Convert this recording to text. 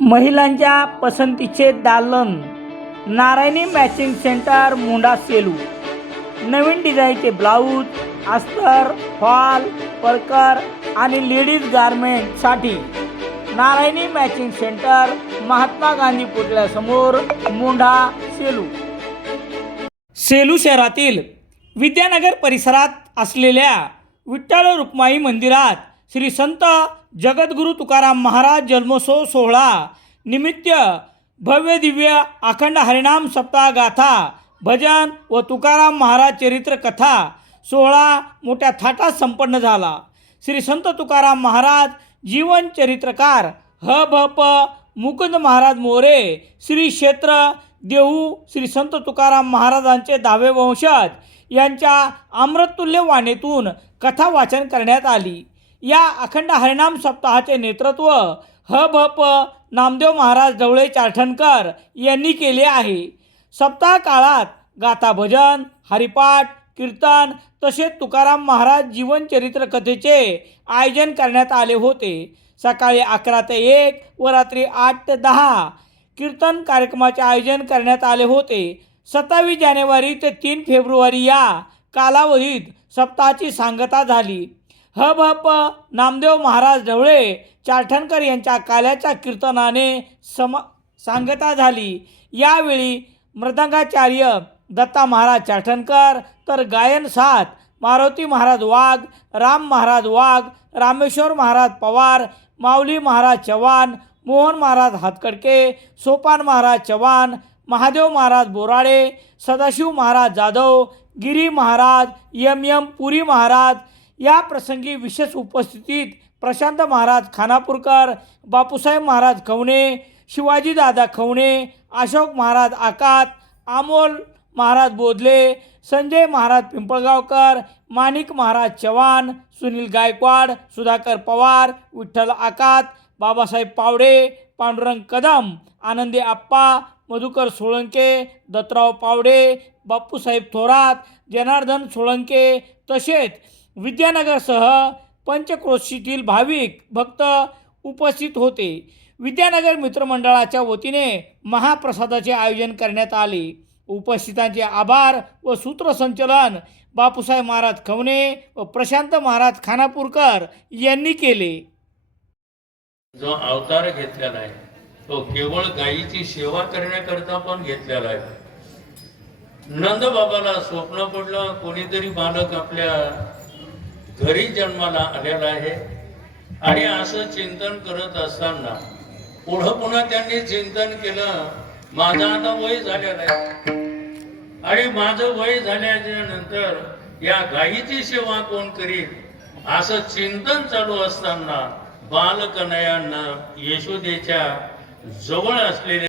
महिलांच्या पसंतीचे दालन नारायणी मॅचिंग सेंटर मुंडा सेलू. नवीन डिझाईनचे ब्लाऊज अस्तर फॉल परकर आणि लेडीज गारमेंटसाठी नारायणी मॅचिंग सेंटर महात्मा गांधी पुतळ्यासमोर मुंढा सेलू. सेलू शहरातील विद्यानगर परिसरात असलेल्या विठ्ठल रुक्माई मंदिरात श्री संत जगद्गुरू तुकाराम महाराज जन्मोत्सव सोहळा निमित्त भव्य दिव्य अखंड हरिनाम सप्ताह गाथा भजन व तुकाराम महाराज चरित्र कथा सोहळा मोठ्या थाटात संपन्न झाला. श्री संत तुकाराम महाराज जीवन चरित्रकार ह भ प मुकुंद महाराज मोरे श्री क्षेत्र देहू श्री संत तुकाराम महाराजांचे दहावे वंशज यांच्या अमृततुल्य वाणीतून कथा वाचन करण्यात आली. या अखंड हरिनाम सप्ताहाचे नेतृत्व ह भ प नामदेव महाराज ढवळे चारठणकर यांनी केले आहे. सप्ताह काळात गाथा भजन हरिपाठ कीर्तन तसेच तुकाराम महाराज जीवनचरित्र कथेचे आयोजन करण्यात आले होते. सकाळी अकरा ते एक व रात्री आठ ते दहा कीर्तन कार्यक्रमाचे आयोजन करण्यात आले होते. सत्तावीस जानेवारी ते तीन फेब्रुवारी या कालावधीत सप्ताहाची सांगता झाली. ह भ प नामदेव महाराज ढवळे चारठणकर यांच्या काल्याच्या कीर्तनाने सम सांगता झाली. यावेळी मृदंगाचार्य दत्ता महाराज चाठणकर तर गायन साथ मारुती महाराज वाघ राम महाराज वाघ रामेश्वर महाराज पवार माऊली महाराज चव्हाण मोहन महाराज हातकडके सोपान महाराज चव्हाण महादेव महाराज बोराडे सदाशिव महाराज जाधव गिरी महाराज यम यम पुरी महाराज या प्रसंगी विशेष उपस्थितीत प्रशांत महाराज खानापूरकर बापूसाहेब महाराज खवणे शिवाजीदादा खवणे अशोक महाराज आकात आमोल महाराज बोधले संजय महाराज पिंपळगावकर माणिक महाराज चव्हाण सुनील गायकवाड सुधाकर पवार विठ्ठल आकात बाबासाहेब पावडे पांडुरंग कदम आनंदी आप्पा मधुकर सोळंके दत्तराव पावडे बापूसाहेब थोरात जनार्दन सोळंके तसेच विद्यानगरसह पंचक्रोशीतील भाविक भक्त उपस्थित होते. विद्यानगर मित्रमंडळाच्या वतीने महाप्रसादाचे आयोजन करण्यात आले. उपस्थितांचे आभार व सूत्रसंचलन बापूसाहेब महाराज खवणे व प्रशांत महाराज खानापूरकर यांनी केले. जो अवतार घेतलेला आहे तो केवळ गायीची सेवा करण्याकरता पण घेतलेला आहे. नंद बाबाला स्वप्न पडलं कोणीतरी बालक आपल्या घरी जन्माला आलेला आहे. आणि असं चिंतन करत असताना पुढं पुन्हा त्यांनी चिंतन केलं माझं आता वय झालेलं आहे. आणि माझं वय झाल्याच्यानंतर या गायीची सेवा कोण करीत असं चिंतन चालू असताना बालकनयांना यशोदेच्या जवळ असलेले